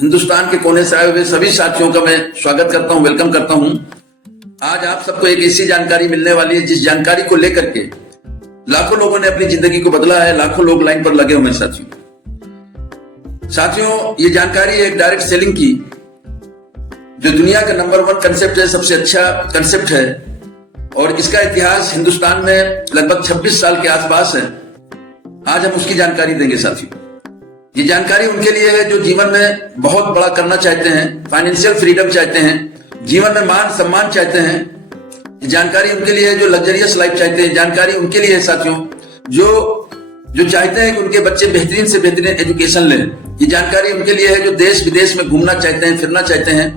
हिंदुस्तान के कोने से आए हुए सभी साथियों का मैं स्वागत करता हूं, वेलकम करता हूं। आज आप सबको एक ऐसी जानकारी मिलने वाली है जिस जानकारी को लेकर के लाखों लोगों ने अपनी जिंदगी को बदला है, लाखों लोग लाइन पर लगे हुए साथियों, ये जानकारी है एक डायरेक्ट सेलिंग की, जो दुनिया का नंबर 1 कंसेप्ट है, सबसे अच्छा कंसेप्ट है और इसका इतिहास हिंदुस्तान में लगभग 26 साल के आसपास है। आज हम उसकी जानकारी देंगे साथियों। ये जानकारी उनके लिए है जो जीवन में बहुत बड़ा करना चाहते हैं, फाइनेंशियल फ्रीडम चाहते हैं, जीवन में मान सम्मान चाहते हैं। ये जानकारी उनके लिए है जो लग्जरियस लाइफ चाहते हैं। जानकारी उनके लिए है साथियों जो चाहते हैं कि उनके बच्चे बेहतरीन से बेहतरीन एजुकेशन लें। ये जानकारी उनके लिए है जो देश विदेश में घूमना चाहते हैं, फिरना चाहते हैं।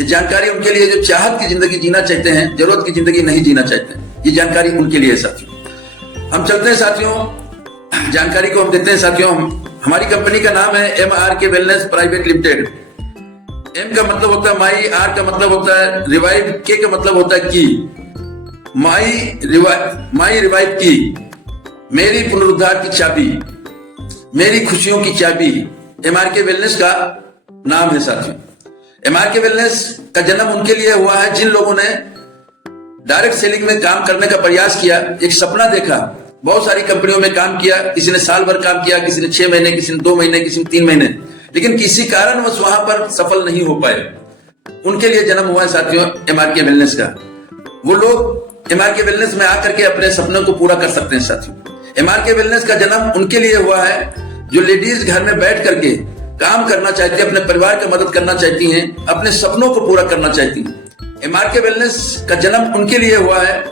ये जानकारी उनके लिए जो चाहत की जिंदगी जीना चाहते हैं, जरूरत की जिंदगी नहीं जीना चाहते हैं। ये जानकारी उनके लिए है साथियों। हम चलते हैं साथियों, जानकारी को हम देते हैं साथियों। हमारी कंपनी का नाम है MRK wellness private limited. M का मतलब होता है माई, R का मतलब होता है रिवाइव, K का मतलब होता है की। माई रिवाइव की, मेरी पुनरुद्धार की चाबी, मेरी खुशियों की चाबी, MRK वेलनेस का नाम है साथियों। MRK वेलनेस का जन्म उनके लिए हुआ है जिन लोगों ने डायरेक्ट सेलिंग में काम करने का प्रयास किया, एक सपना देखा। बहुत सारी कंपनियों में काम किया, किसी ने साल भर काम किया, किसी ने 6 महीने, किसी ने 2 महीने, किसी ने 3 महीने, लेकिन किसी कारणवश वहां पर सफल नहीं हो पाए। उनके लिए जन्म हुआ है साथियों MRK वेलनेस का। वो लोग MRK वेलनेस में आकर के अपने सपनों को पूरा कर सकते हैं साथियों। MRK वेलनेस का जन्म उनके लिए हुआ है जो लेडीज घर में बैठ करके काम करना चाहती है, अपने परिवार की मदद करना चाहती हैं, अपने सपनों को पूरा करना चाहती हैं। MRK वेलनेस का जन्म उनके लिए हुआ है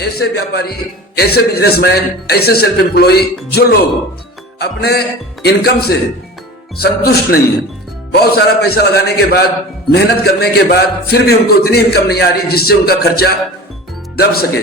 ऐसे व्यापारी, ऐसे बिजनेसमैन, ऐसे सेल्फ एम्प्लॉय जो लोग अपने इनकम से संतुष्ट नहीं है। बहुत सारा पैसा लगाने के बाद, मेहनत करने के बाद फिर भी उनको उतनी इनकम नहीं आ रही जिससे उनका खर्चा दब सके,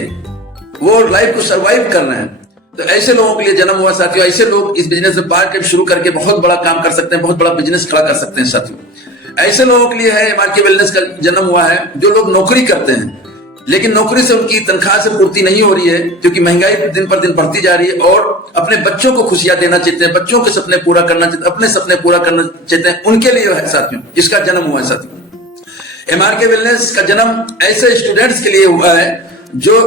वो लाइफ को सरवाइव कर रहे हैं। तो ऐसे लोगों के लिए जन्म हुआ साथियों। ऐसे लोग इस बिजनेस में पार्ट शुरू करके बहुत बड़ा काम कर सकते हैं, बहुत बड़ा बिजनेस खड़ा कर सकते हैं साथियों। ऐसे लोगों के लिए है MRK वेलनेस का जन्म हुआ है जो लोग नौकरी करते हैं लेकिन नौकरी से उनकी तनख्वाह से पूर्ति नहीं हो रही है, क्योंकि महंगाई दिन पर दिन बढ़ती जा रही है और अपने बच्चों को खुशियां देना चाहते हैं, बच्चों के सपने पूरा करना चाहते हैं, अपने सपने पूरा करना चाहते हैं। उनके लिए है साथियों इसका जन्म हुआ है साथियों। MRK वेलनेस का जन्म ऐसे स्टूडेंट्स के लिए हुआ है जो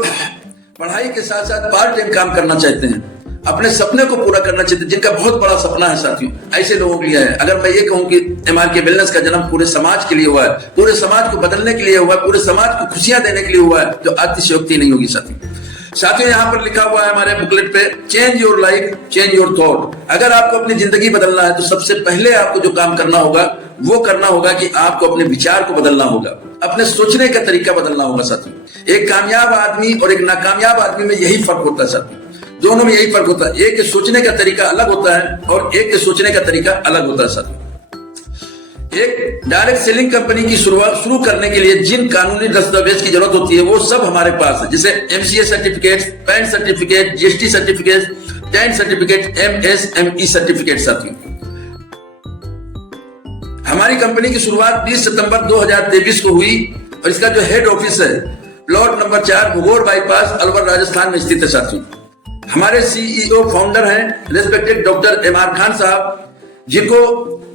पढ़ाई के साथ साथ पार्ट टाइम काम करना चाहते हैं, अपने सपने को पूरा करना चाहते हैं, जिनका बहुत बड़ा सपना है साथियों। ऐसे लोगों के लिए है। अगर मैं ये कहूं कि MRK वेलनेस का जन्म पूरे समाज के लिए हुआ है, पूरे समाज को बदलने के लिए हुआ है, पूरे समाज को खुशियां देने के लिए हुआ है, तो अतिशयोक्ति नहीं होगी साथियों। यहाँ पर लिखा हुआ है हमारे बुकलेट पे, change your life, change your thought. अगर आपको अपनी जिंदगी बदलना है तो सबसे पहले आपको जो काम करना होगा वो करना होगा कि आपको अपने विचार को बदलना होगा, अपने सोचने का तरीका बदलना होगा साथियों। एक कामयाब आदमी और एक नाकामयाब आदमी में यही फर्क होता है साथियों, दोनों में यही फर्क होता है। एक के सोचने का तरीका अलग होता है और एक के सोचने का तरीका अलग होता है साथियों। एक डायरेक्ट सेलिंग कंपनी की शुरुआत शुरू करने के लिए जिन कानूनी दस्तावेज की जरूरत होती है वो सब हमारे पास है, जैसे MCA certificate, pan certificate, GST certificate, tan certificate, MSME certificate साथियों। हमारी कंपनी की शुरुआत 20 सितंबर 2023 को हुई और इसका जो हेड ऑफिस है plot number 4 Bhagor bypass Alwar Rajasthan में स्थित है साथियों। हमारे CEO फाउंडर हैं रेस्पेक्टेड डॉक्टर MR खान साहब, जिनको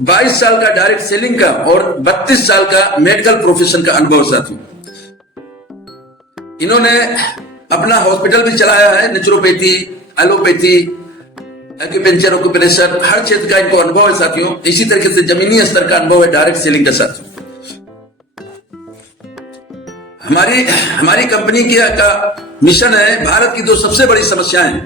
22 साल का डायरेक्ट सेलिंग का और 32 साल का मेडिकल प्रोफेशन का अनुभव साथियों। इन्होंने अपना हॉस्पिटल भी चलाया है, नेचुरोपैथी, एलोपैथी, एक्यूपेंचर, ऑक्यूपेशर, हर क्षेत्र का इनको अनुभव है साथियों। इसी तरीके से जमीनी स्तर का अनुभव है डायरेक्ट सेलिंग का साथियों। हमारी कंपनी का मिशन है भारत की 2 सबसे बड़ी समस्याएं,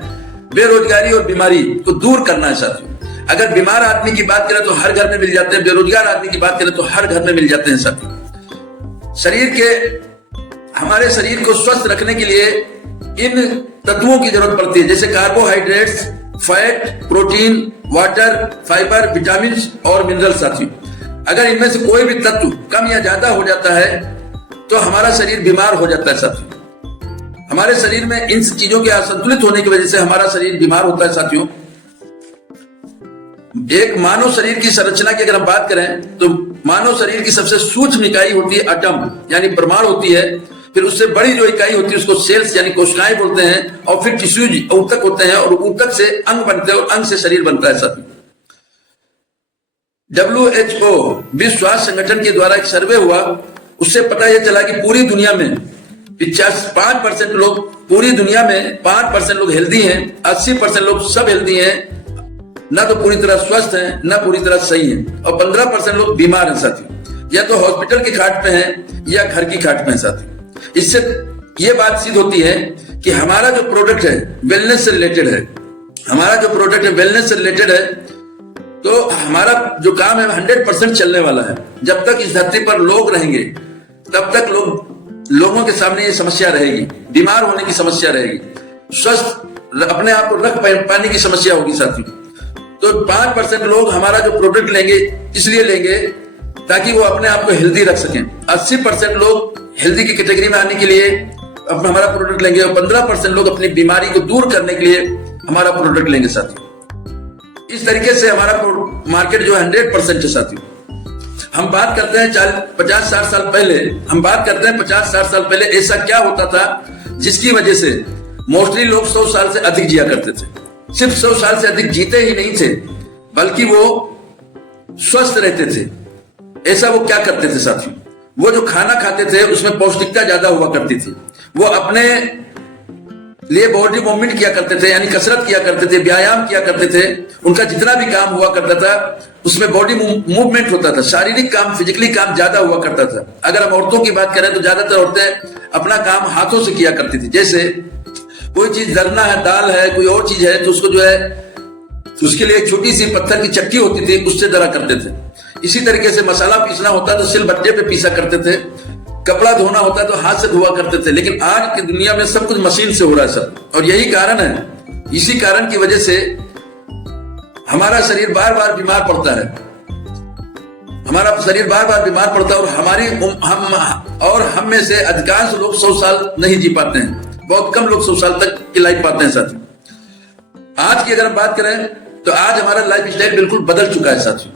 बेरोजगारी और बीमारी को दूर करना है साथियों। अगर बीमार आदमी की बात करें तो हर घर में मिल जाते हैं, बेरोजगार आदमी की बात करें तो हर घर में मिल जाते हैं साथियों। हमारे शरीर को स्वस्थ रखने के लिए इन तत्वों की जरूरत पड़ती है, जैसे carbohydrates, fat, protein, water, fibre, vitamin और मिनरल साथियों। अगर इनमें से कोई भी तत्व कम या ज्यादा हो जाता है तो हमारा शरीर बीमार हो जाता है साथियों। हमारे शरीर में इन चीजों के असंतुलित होने की वजह से हमारा शरीर बीमार होता है साथियों। एक मानव शरीर की संरचना की अगर हम बात करें तो मानव शरीर की सबसे सूक्ष्म इकाई होती है एटम यानी परमाणु होती है, फिर उससे बड़ी जो इकाई होती है उसको सेल्स यानी कोशिकाएं बोलते हैं, और फिर टिश्यूज ऊतक होते हैं और ऊतक से अंग बनते हैं और अंग से शरीर बनता है साथियों। WHO विश्व स्वास्थ्य संगठन के द्वारा एक सर्वे हुआ, उससे पता यह चला कि पूरी दुनिया में 5% लोग, पूरी दुनिया में 5% लोग हेल्दी हैं, 80% लोग सब हेल्दी हैं, ना तो पूरी तरह स्वस्थ हैं, ना पूरी तरह सही हैं, और 15% लोग बीमार हैं साथियों, या तो हॉस्पिटल की खाट पे हैं या घर की खाट पे हैं साथियों। इससे ये बात सिद्ध होती है कि हमारा जो प्रोडक्ट है वेलनेस से रिलेटेड है, हमारा जो प्रोडक्ट है वेलनेस से रिलेटेड है, तो हमारा जो काम है 100% चलने वाला है। जब तक इस धरती पर लोग रहेंगे तब तक लोगों के सामने ये समस्या रहेगी, बीमार होने की समस्या रहेगी, स्वस्थ अपने आप को रख पाने की समस्या होगी साथियों। तो 5% लोग हमारा जो प्रोडक्ट लेंगे इसलिए लेंगे ताकि वो अपने आप को हेल्दी रख सकें, 80% लोग हेल्दी की कैटेगरी में आने के लिए अपना हमारा प्रोडक्ट लेंगे, और 15% लोग अपनी बीमारी को दूर करने के लिए हमारा प्रोडक्ट लेंगे साथियों। इस तरीके से हमारा मार्केट जो 100% है साथियों। हम बात करते हैं 50-60 साल पहले, हम बात करते हैं 50-60 साल पहले ऐसा क्या होता था जिसकी वजह से मोस्टली लोग 100 साल से अधिक जिया करते थे। सिर्फ 100 साल से अधिक जीते ही नहीं थे बल्कि वो स्वस्थ रहते थे। ऐसा वो क्या करते थे साथियों, वो जो खाना खाते थे उसमें पौष्टिकता ज्यादा हुआ करती थी, वो अपने लिए बॉडी मूवमेंट किया करते थे, यानी कसरत किया करते थे, व्यायाम किया करते थे, उनका जितना भी काम हुआ करता था उसमें बॉडी मूवमेंट होता था, शारीरिक काम, फिजिकली काम ज्यादा हुआ करता था। अगर हम औरतों की बात करें तो ज्यादातर औरतें अपना काम हाथों से किया करती थी, जैसे कोई चीज दरना है, दाल है, कोई और चीज है तो उसको जो है उसके लिए एक छोटी सी पत्थर की चक्की होती थी, उससे दरा करते थे। इसी तरीके से मसाला पीसना होता तो सिलबट्टे पे पीसा करते थे, कपड़ा धोना होता तो हाथ से धोआ करते थे। लेकिन आज की दुनिया में सब कुछ मशीन से हो रहा है सब, और यही कारण है, इसी कारण की वजह से हमारा शरीर बार बार बीमार पड़ता है, हमारा शरीर बार बार बीमार पड़ता है, और हम में से अधिकांश लोग 100 साल नहीं जी पाते हैं, बहुत कम लोग 100 साल तक की लाइफ पाते हैं साथियों। आज की अगर हम बात करें तो आज हमारा लाइफ स्टाइल बिल्कुल बदल चुका है साथियों।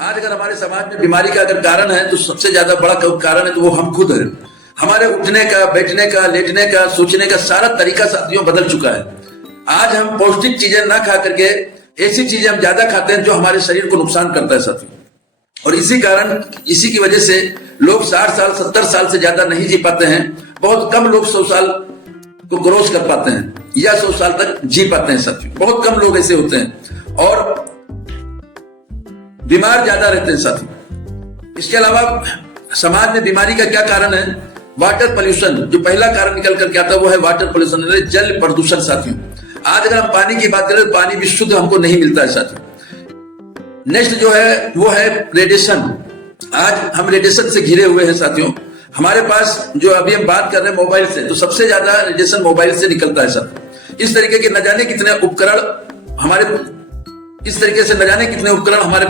आज अगर हमारे समाज में बीमारी का अगर कारण है तो सबसे ज्यादा बड़ा कारण है तो वो हम खुद हैं। हमारे उठने का, बैठने का, लेटने का, सोचने का सारा तरीका साथियों बदल चुका है। आज हम पौष्टिक चीजें ना खा करके ऐसी चीजें हम ज्यादा खाते हैं जो हमारे शरीर को नुकसान करता है साथियों, और इसी की वजह से लोग 60 साल 70 साल से ज्यादा नहीं जी पाते हैं। बहुत कम लोग 100 साल को क्रॉस कर पाते हैं या 100 साल तक जी पाते हैं साथियों, बहुत कम लोग ऐसे होते हैं, और बीमार ज्यादा रहते हैं साथियों। इसके अलावा समाज में बीमारी का क्या कारण है? वाटर पोल्यूशन, जो पहला कारण निकल करके आता है वो है वाटर पोल्यूशन, जल प्रदूषण साथियों। आज अगर हम पानी की बात करें तो पानी भी शुद्ध हमको नहीं मिलता है साथियों। नेक्स्ट जो है वो है रेडिएशन। आज हम रेडिएशन से घिरे हुए हैं साथियों। हमारे पास जो अभी हम बात कर रहे हैं मोबाइल से, तो सबसे ज्यादा रेडिएशन मोबाइल से निकलता है साथियों। इस तरीके के न जाने कितने उपकरण हमारे हमारे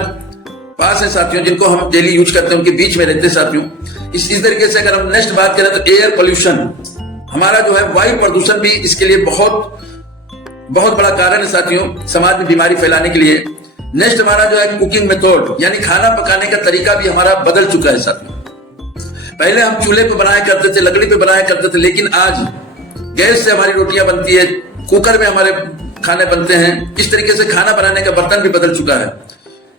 पास है साथियों, जिनको हम डेली यूज करते हैं, उनके बीच में रहते हैं साथियों। इस तरीके से अगर हम नेक्स्ट बात करें तो एयर पोल्यूशन, हमारा जो है वायु प्रदूषण भी इसके लिए बहुत बड़ा कारण है साथियों, समाज में बीमारी फैलाने के लिए। नेक्स्ट हमारा जो है कुकिंग मेथड, यानी खाना पकाने का तरीका भी हमारा बदल चुका है साथियों। पहले हम चूल्हे पे बनाया करते थे, लकड़ी पे बनाया करते थे, लेकिन आज गैस से हमारी रोटियां बनती है, कुकर में हमारे खाने बनते हैं। इस तरीके से खाना बनाने का बर्तन भी बदल चुका है।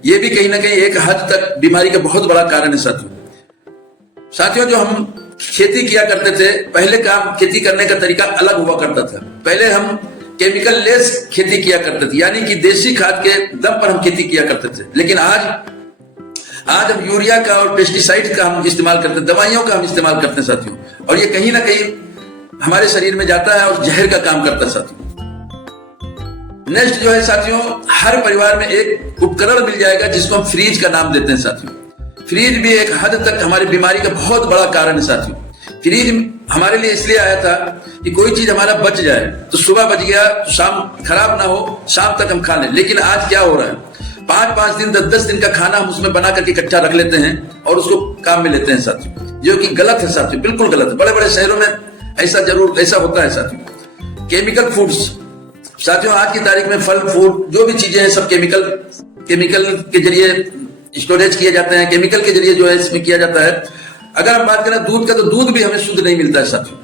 ये भी कहीं ना कहीं एक हद तक बीमारी का बहुत बड़ा कारण है साथियों। जो हम खेती किया करते थे, पहले काम खेती करने का तरीका अलग हुआ करता था। पहले हम केमिकल लेस खेती किया करते थे, यानी कि देसी खाद के दम पर हम खेती किया करते थे। लेकिन आज हम यूरिया का और पेस्टिसाइड का हम इस्तेमाल करते हैं, दवाइयों का हम इस्तेमाल करते हैं साथियों, और ये कहीं ना कहीं हमारे शरीर में जाता है और जहर का काम करता है साथियों। नेक्स्ट जो है साथियों, हर परिवार में एक उपकरण मिल जाएगा जिसको हम फ्रीज का नाम देते हैं साथियों। फ्रीज भी एक हद तक हमारी बीमारी का बहुत बड़ा कारण है साथियों। फ्रीज हमारे लिए इसलिए आया था कि कोई चीज हमारा बच जाए, तो सुबह बच गया तो शाम खराब ना हो, शाम तक हम खा लें। लेकिन आज क्या हो रहा है, 5-5 दिन 10-10 दिन का खाना हम उसमें बना करके इकट्ठा रख लेते हैं और उसको काम में लेते हैं साथियों, जो कि गलत है साथियों, बिल्कुल गलत है। बड़े बड़े शहरों में ऐसा होता है साथियों। केमिकल फूड्स साथियों, आज की तारीख में फल फूड जो भी चीजें हैं सब केमिकल के जरिए स्टोरेज किए जाते हैं, केमिकल के जरिए जो है इसमें किया जाता है। अगर हम बात करें दूध का, तो दूध भी हमें शुद्ध नहीं मिलता है साथियों।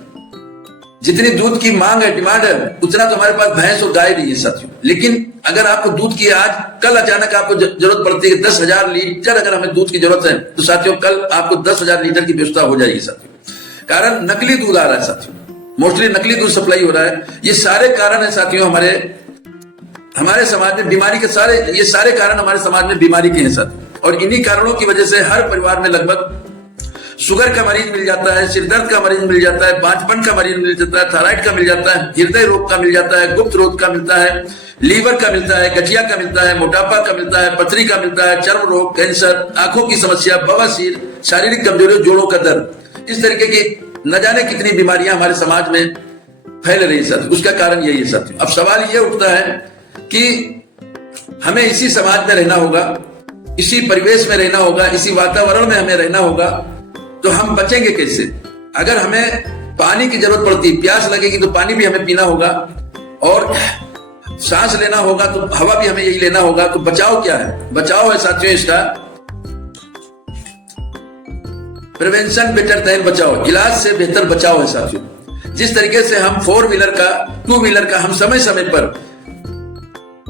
जितनी दूध की मांग है, डिमांड है, उतना तो हमारे पास भैंस और गाय नहीं है साथियों। लेकिन अगर आपको दूध की आज कल अचानक आपको जरूरत पड़ती है 10,000 लीटर अगर हमें दूध की जरूरत है, तो साथियों कल आपको 10,000 लीटर की व्यवस्था हो जाएगी साथियों। कारण नकली दूध आ रहा है साथियों, मोस्टली नकली दूध सप्लाई हो रहा है। ये सारे कारण है साथियों हमारे समाज में बीमारी के ये सारे कारण हमारे समाज में बीमारी के हैं साथियों। और इन्हीं कारणों की वजह से हर परिवार में लगभग शुगर का मरीज मिल जाता है, सिरदर्द का मरीज मिल जाता है, बांझपन का मरीज मिल जाता है, थायराइड का मिल जाता है, हृदय रोग का मिल जाता है, गुप्त रोग का मिलता है, लीवर का मिलता है, गठिया का मिलता है, मोटापा का मिलता है, पथरी का मिलता है, चर्म रोग, कैंसर, आंखों की समस्या, बवासीर, शारीरिक कमजोरी, जोड़ों का दर्द, इस तरीके की न जाने कितनी बीमारियां हमारे समाज में फैल रही है साथियों। उसका कारण यही है साथियों। अब सवाल ये उठता है कि हमें इसी समाज में रहना होगा, इसी परिवेश में रहना होगा, इसी वातावरण में हमें रहना होगा, तो हम बचेंगे कैसे? अगर हमें पानी की जरूरत पड़ती, प्यास लगेगी तो पानी भी हमें पीना होगा, और सांस लेना होगा तो हवा भी हमें यही लेना होगा। तो बचाव क्या है? बचाव है साथियों इसका प्रिवेंशन बेटर देन बचाओ, इलाज से बेहतर बचाव है साथियों। जिस तरीके से हम 4 व्हीलर का, 2 व्हीलर का हम समय समय पर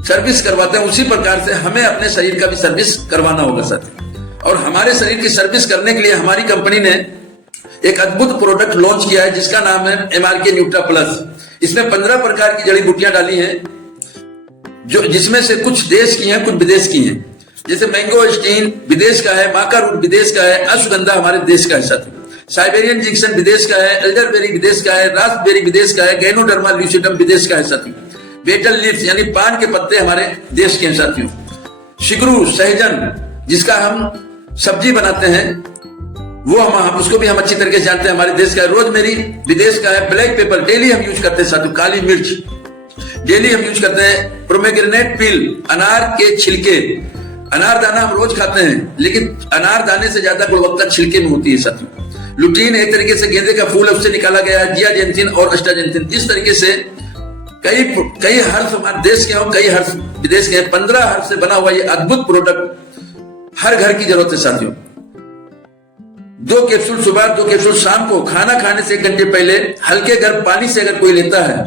सर्विस करवाते हैं, उसी प्रकार से हमें अपने शरीर का भी सर्विस करवाना होगा साथियों। और हमारे शरीर की सर्विस करने के लिए हमारी कंपनी ने एक अद्भुत प्रोडक्ट लॉन्च किया है जिसका नाम है MRK न्यूट्रा प्लस। इसमें 15 प्रकार की जड़ी बूटियां डाली हैं, जिसमें से कुछ देश की हैं, कुछ विदेश की हैं। जैसे मैंगो स्टीन विदेश का है, माका रूट विदेश का है, अश्वगंधा हमारे देश का है साथियों, साइबेरियन जिंक्शन विदेश का है, एल्डरबेरी विदेश का है, रास्पबेरी विदेश का है, गैनोडर्मा ल्यूसिडम विदेश का है साथियों, बेटल लीव्स यानी पान के पत्ते हमारे देश के हैं साथियों, शिकरू सहजन जिसका हम सब्जी बनाते हैं वो हम उसको भी हम अच्छी तरीके से जानते हैं, हमारे देश का है, रोजमेरी विदेश का है, ब्लैक पेपर डेली हम यूज करते हैं साथियों, काली मिर्च डेली हम यूज करते हैं, प्रोमेग्रेनेट पील अनार के छिलके, अनार दाना हम रोज खाते हैं लेकिन अनार दाने से ज्यादा गुणवत्ता छिलके में होती है साथियों। लुटीन एक तरीके से गेंदे का फूल है, उससे निकाला गया है, जियाजेंथिन और अस्टाजेंथिन। इस तरीके से कई हर्ष हमारे देश के और कई हर्ष विदेश के 15 हर्ष से बना हुआ ये अद्भुत प्रोडक्ट हर घर की जरूरत है साथियों। 2 कैप्सूल सुबह, 2 कैप्सूल शाम को, खाना खाने से 1 घंटे पहले हल्के गर्म पानी से अगर कोई लेता है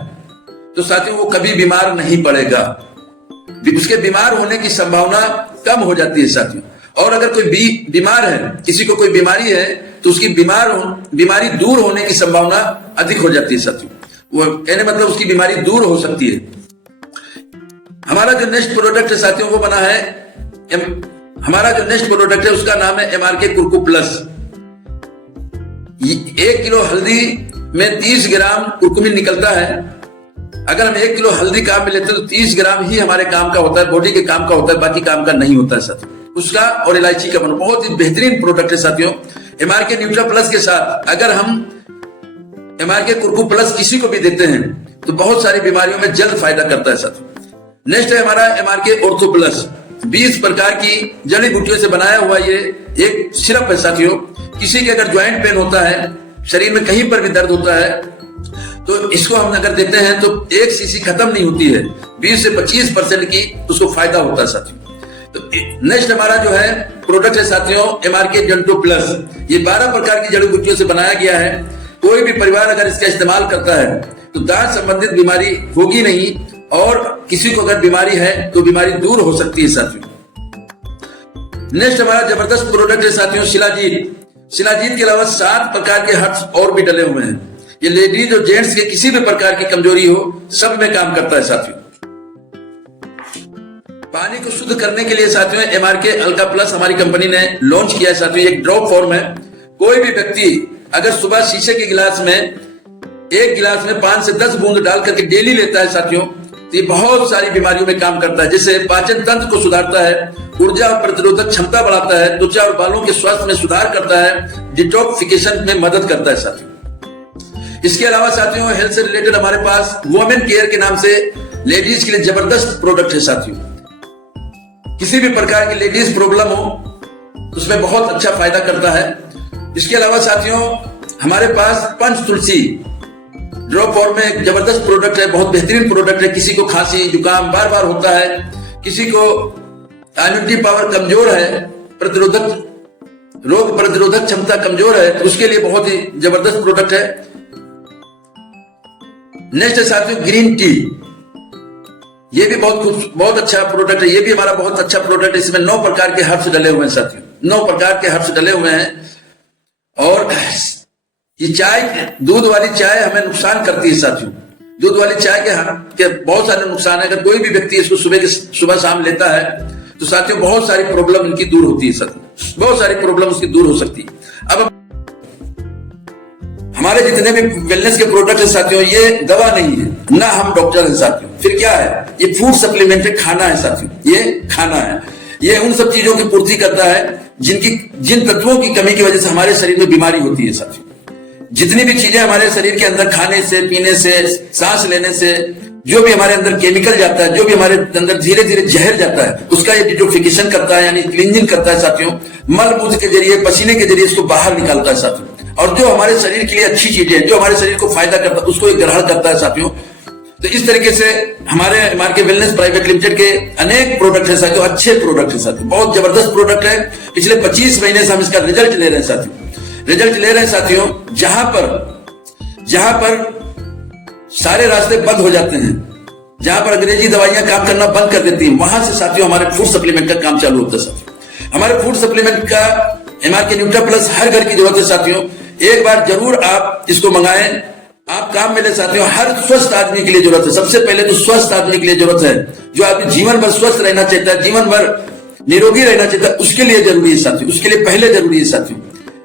तो साथियों वो कभी बीमार नहीं पड़ेगा, उसके बीमार होने की संभावना कम हो जाती है साथियों। और अगर कोई बीमार है, किसी को कोई बीमारी है, तो उसकी बीमारी दूर होने की संभावना अधिक हो जाती है साथियों। वो कहने मतलब उसकी बीमारी दूर हो सकती है। हमारा जो नेक्स्ट प्रोडक्ट है साथियों वो बना है, हमारा जो नेक्स्ट प्रोडक्ट है उसका नाम है MRK कुरकु प्लस। 1 किलो हल्दी में 30 ग्राम कुरकुमिन निकलता है। अगर हम 1 किलो हल्दी काम में लेते हैं तो 30 ग्राम ही हमारे काम का होता है, बॉडी के काम का होता है, बाकी काम का नहीं होता है साथियों। उसका और इलायची का बना बहुत ही बेहतरीन प्रोडक्ट है साथियों। MRK न्यूट्रा प्लस के साथ अगर हम MRK कुरकु प्लस किसी को भी देते हैं तो बहुत सारी बीमारियों में जल्द फायदा करता है साथियों। नेक्स्ट है हमारा MRK ऑर्थो प्लस। 20 प्रकार की जड़ी बूटियों से बनाया हुआ ये एक सिरप है साथियों। किसी के अगर ज्वाइंट पेन होता है, शरीर में कहीं पर भी दर्द होता है, तो इसको हम अगर देते हैं तो 1 सीसी खत्म नहीं होती है, 20 से 25% की उसको फायदा होता है साथियों। तो नेक्स्ट हमारा जो है प्रोडक्ट है साथियों MRK जंटो प्लस। ये 12 प्रकार की जड़ी बूटियों से बनाया गया है। कोई भी परिवार अगर इसका इस्तेमाल करता है तो दांत संबंधित बीमारी होगी नहीं, और किसी को अगर बीमारी है तो बीमारी दूर हो सकती है साथियों। नेक्स्ट हमारा जबरदस्त प्रोडक्ट है साथियों शिलाजीत। शिलाजीत के अलावा 7 प्रकार के हर्ब्स और भी डले हुए हैं। ये लेडीज और जेंट्स के किसी भी प्रकार की कमजोरी हो, सब में काम करता है साथियों। पानी को शुद्ध करने के लिए साथियों MRK अल्का प्लस हमारी कंपनी ने लॉन्च किया है साथियों। एक ड्रॉप फॉर्म है। कोई भी व्यक्ति अगर सुबह शीशे के गिलास में 1 गिलास में 5 से 10 बूंद डाल करके डेली लेता है साथियों, तो ये बहुत सारी बीमारियों में काम करता है। जैसे पाचन तंत्र को सुधारता है, ऊर्जा और प्रतिरोधक क्षमता बढ़ाता है, त्वचा और बालों के स्वास्थ्य में सुधार करता है, डिटॉक्सिफिकेशन में मदद करता है साथियों। इसके अलावा साथियों हेल्थ से रिलेटेड हमारे पास वुमेन केयर के नाम से लेडीज के लिए जबरदस्त प्रोडक्ट है साथियों। किसी भी प्रकार की लेडीज प्रॉब्लम हो उसमें बहुत अच्छा फायदा करता है। इसके अलावा साथियों हमारे पास पंच तुलसी ड्रॉप फॉर्म में एक जबरदस्त प्रोडक्ट है, बहुत बेहतरीन प्रोडक्ट है। किसी को खांसी जुकाम बार बार होता है, किसी को इम्यूनिटी पावर कमजोर है, रोग प्रतिरोधक क्षमता कमजोर है, तो उसके लिए बहुत ही जबरदस्त प्रोडक्ट है। नेक्स्ट है साथियों ग्रीन टी। ये भी बहुत अच्छा प्रोडक्ट है। ये भी हमारा बहुत अच्छा प्रोडक्ट है। इसमें 9 प्रकार के हर्ब्स डले हुए हैं साथियों, 9 प्रकार के हर्ब्स डले हुए हैं। और ये चाय, दूध वाली चाय हमें नुकसान करती है साथियों। दूध वाली चाय के बहुत सारे नुकसान है। अगर कोई भी व्यक्ति इसको सुबह शाम लेता है तो साथियों बहुत सारी प्रॉब्लम इनकी दूर होती है साथियों, बहुत सारी प्रॉब्लम उसकी दूर हो सकती है। अब हमारे जितने भी वेलनेस के प्रोडक्ट है साथियों, ये दवा नहीं है, ना हम डॉक्टर हैं साथियों। फिर क्या है? ये फूड सप्लीमेंट है, खाना है साथियों, ये खाना है। ये उन सब चीजों की पूर्ति करता है जिन तत्वों की कमी की वजह से हमारे शरीर में बीमारी होती है साथियों। जितनी भी चीजें हमारे शरीर के अंदर खाने से, पीने से, सांस लेने से जो भी हमारे अंदर केमिकल जाता है, जो भी हमारे अंदर धीरे धीरे जहर जाता है, उसका ये डिटॉक्सिफिकेशन करता है, यानी क्लींजिंग करता है साथियों। मल मूत्र के जरिए, पसीने के जरिए इसको बाहर निकालता है साथियों। और जो हमारे शरीर के लिए अच्छी चीजें हैं, जो हमारे शरीर को फायदा करता है, उसको ये ग्रहण करता है साथियों। तो इस तरीके से हमारे एमआरके वेलनेस प्राइवेट लिमिटेड के अनेक प्रोडक्ट है साथियों, अच्छे प्रोडक्ट है साथियों, बहुत जबरदस्त प्रोडक्ट है। पिछले 25 महीने से हम इसका रिजल्ट ले रहे हैं साथियों, रिजल्ट ले रहे हैं साथियों। जहां पर सारे रास्ते बंद हो जाते हैं, जहां पर अंग्रेजी दवाइयां काम करना बंद कर देती हैं, वहां से साथियों हमारे फूड सप्लीमेंट का काम चालू होता है साथियों। हमारे फूड सप्लीमेंट का एमआरके न्यूट्रा प्लस हर घर की जरूरत है साथियों। एक बार जरूर आप इसको मंगाएं, आप काम में ले साथियों। हर स्वस्थ आदमी के लिए जरूरत है। सबसे पहले तो स्वस्थ आदमी के लिए जरूरत है, जो आदमी जीवन भर स्वस्थ रहना चाहता है, जीवन भर निरोगी रहना चाहता है, उसके लिए जरूरी है साथियों, उसके लिए पहले जरूरी है साथियों।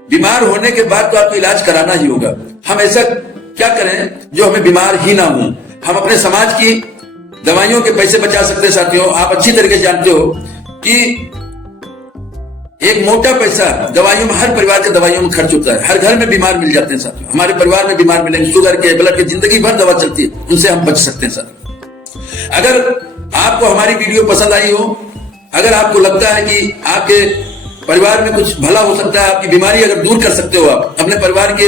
बीमार होने के बाद तो आपको इलाज कराना ही होगा। हम ऐसा क्या करें जो हमें बीमार ही ना हो। हम अपने समाज की दवाइयों के पैसे बचा सकते हैं साथियों। आप अच्छी तरीके से जानते हो कि एक मोटा पैसा दवाइयों में, हर परिवार के दवाइयों में खर्च होता है। हर घर में बीमार मिल जाते हैं साथियों, हमारे परिवार में बीमार मिलेंगे, शुगर के, ब्लड के, जिंदगी भर दवा चलती है, उनसे हम बच सकते हैं साथियों। अगर आपको हमारी वीडियो पसंद आई हो, अगर आपको लगता है कि आपके परिवार में कुछ भला हो सकता है, आपकी बीमारी अगर दूर कर सकते हो, आप अपने परिवार के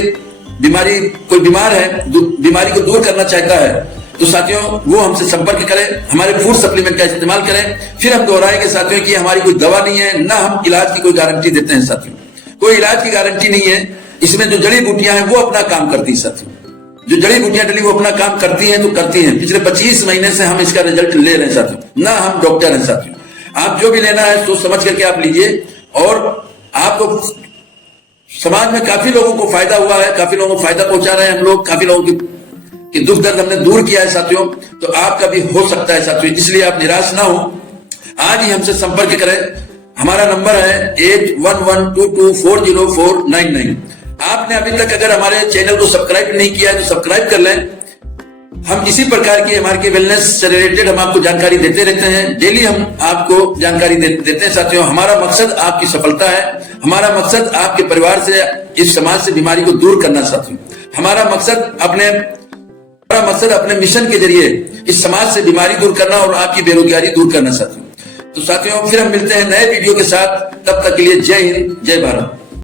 बीमारी, कोई बीमार है, बीमारी को दूर करना चाहता है, तो साथियों वो हमसे संपर्क करें, हमारे फूड सप्लीमेंट का इस्तेमाल करें। फिर हम दोहराएंगे साथियों कि हमारी कोई दवा नहीं है, ना हम इलाज की कोई गारंटी देते हैं साथियों, कोई इलाज की गारंटी नहीं है। इसमें जो जड़ी बूटियां हैं वो अपना काम करती है साथियों, जो जड़ी बूटियां डली वो अपना काम करती हैं तो करती हैं। पिछले 25 महीने से हम इसका रिजल्ट ले रहे हैं साथियों, ना हम डॉक्टर हैं साथियों। आप जो भी लेना है सोच समझ करके आप लीजिए। और आपको समाज में काफी लोगों को फायदा हुआ है, काफी लोगों को फायदा पहुंचा रहे हैं हम लोग, काफी लोगों की दुख दर्द हमने दूर किया है साथियों। तो आपका भी हो सकता है साथियों, इसलिए आप निराश ना हो, आज ही हमसे संपर्क करें। हमारा नंबर है 8112240499। आपने अभी तक अगर हमारे चैनल को सब्सक्राइब नहीं किया है तो सब्सक्राइब कर लें। हम इसी प्रकार की एमआरके वेलनेस से रिलेटेड हम आपको जानकारी देते रहते हैं, डेली हम आपको जानकारी देते हैं साथियों। हमारा मकसद आपकी सफलता है, हमारा मकसद आपके परिवार से, इस समाज से बीमारी को दूर करना साथियों। हमारा मकसद अपने मिशन के जरिए इस समाज से बीमारी दूर करना और आपकी बेरोजगारी दूर करना साथियों। तो साथियों फिर हम मिलते हैं नए वीडियो के साथ, तब तक के लिए जय हिंद, जय भारत।